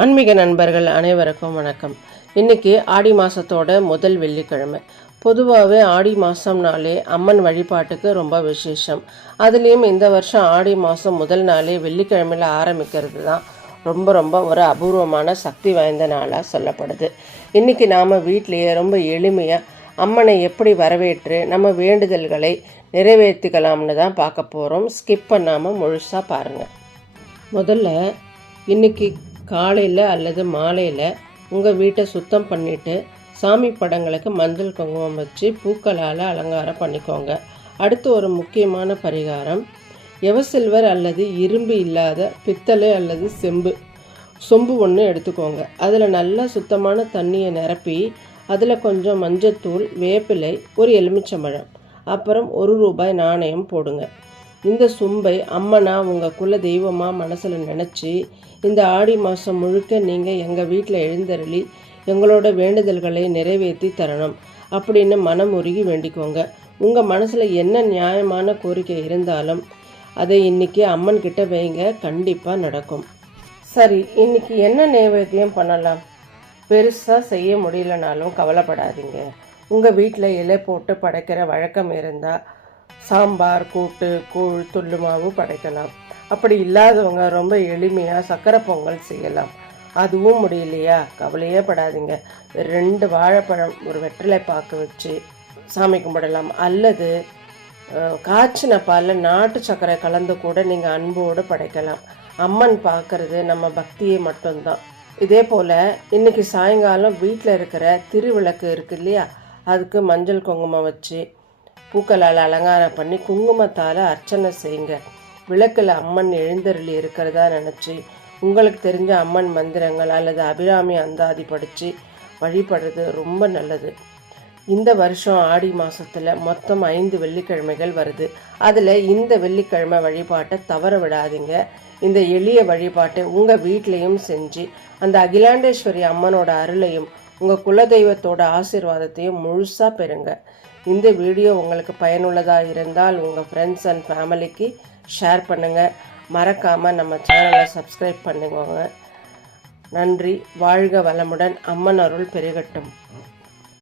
ஆன்மீக நண்பர்கள் அனைவருக்கும் வணக்கம். இன்றைக்கி ஆடி மாதத்தோட முதல் வெள்ளிக்கிழமை. பொதுவாகவே ஆடி மாதம்னாலே அம்மன் வழிபாட்டுக்கு ரொம்ப விசேஷம். அதுலேயும் இந்த வருஷம் ஆடி மாதம் முதல் நாளே வெள்ளிக்கிழமையில் ஆரம்பிக்கிறது தான் ரொம்ப ஒரு அபூர்வமான சக்தி வாய்ந்த நாளாக சொல்லப்படுது. இன்றைக்கி நாம் வீட்டிலேயே ரொம்ப எளிமையாக அம்மனை எப்படி வரவேற்று நம்ம வேண்டுதல்களை நிறைவேற்றிக்கலாம்னு தான் பார்க்க போகிறோம். ஸ்கிப் பண்ணாமல் முழுசாக பாருங்கள். முதல்ல இன்றைக்கி காலையில் அல்லது மாலையில் உங்கள் வீட்டை சுத்தம் பண்ணிவிட்டு சாமி படங்களுக்கு மஞ்சள் குங்குமம் வச்சு பூக்களால் அலங்காரம் பண்ணிக்கோங்க. அடுத்து ஒரு முக்கியமான பரிகாரம், எவசில்வர் அல்லது இரும்பு இல்லாத பித்தளை அல்லது சொம்பு ஒன்று எடுத்துக்கோங்க. அதில் நல்லா சுத்தமான தண்ணியை நிரப்பி அதில் கொஞ்சம் மஞ்சத்தூள், வேப்பிலை, ஒரு எலுமிச்சம்பழம், அப்புறம் 1 ரூபாய் நாணயம் போடுங்க. இந்த சொம்பை அம்மனா உங்கள் குல தெய்வமாக மனசில் நினச்சி இந்த ஆடி மாதம் முழுக்க நீங்கள் எங்கள் வீட்டில் எழுந்தருளி எங்களோட வேண்டுதல்களை நிறைவேற்றி தரணும் அப்படின்னு மனம் உருகி வேண்டிக்கோங்க. உங்கள் மனசில் என்ன நியாயமான கோரிக்கை இருந்தாலும் அதை இன்றைக்கி அம்மன் கிட்ட வைங்க, கண்டிப்பாக நடக்கும். சரி, இன்றைக்கி என்ன நைவேத்தியம் பண்ணலாம்? பெருசாக செய்ய முடியலனாலும் கவலைப்படாதீங்க. உங்கள் வீட்டில் இலை போட்டு படைக்கிற வழக்கம் இருந்தால் சாம்பார், கூட்டு, கூழ், துள்ளு மாவு படைக்கலாம். அப்படி இல்லாதவங்க ரொம்ப எளிமையாக சக்கரை பொங்கல் செய்யலாம். அதுவும் முடியலையா, கவலையே படாதீங்க. 2 வாழைப்பழம், ஒரு வெற்றிலை பாக்கு வச்சு சாமி கும்பிடலாம். அல்லது காய்ச்சின பாலில் நாட்டு சர்க்கரை கலந்து கூட நீங்கள் அன்போடு படைக்கலாம். அம்மன் பார்க்கறது நம்ம பக்தியை மட்டும்தான். இதே போல் இன்றைக்கி சாயங்காலம் வீட்டில் இருக்கிற திருவிளக்கு இருக்கு இல்லையா, அதுக்கு மஞ்சள் குங்குமம் வச்சு பூக்களால் அலங்காரம் பண்ணி குங்குமத்தால் அர்ச்சனை செய்யுங்க. விளக்கில் அம்மன் எழுந்தருளி இருக்கிறதா நினச்சி உங்களுக்கு தெரிஞ்ச அம்மன் மந்திரங்கள் அல்லது அபிராமி அந்தாதி படித்து வழிபடுறது ரொம்ப நல்லது. இந்த வருஷம் ஆடி மாதத்தில் மொத்தம் 5 வெள்ளிக்கிழமைகள் வருது. அதில் இந்த வெள்ளிக்கிழமை வழிபாட்டை தவற விடாதீங்க. இந்த எளிய வழிபாட்டை உங்கள் வீட்லேயும் செஞ்சு அந்த அகிலாண்டேஸ்வரி அம்மனோட அருளையும் உங்கள் குலதெய்வத்தோட ஆசீர்வாதத்தையும் முழுசாக பெறுங்க. இந்த வீடியோ உங்களுக்கு பயனுள்ளதாக இருந்தால் உங்கள் ஃப்ரெண்ட்ஸ் அண்ட் ஃபேமிலிக்கு ஷேர் பண்ணுங்கள். மறக்காமல் நம்ம சேனலை சப்ஸ்கிரைப் பண்ணுங்க. நன்றி. வாழ்க வளமுடன். அம்மன் அருள் பெருகட்டும்.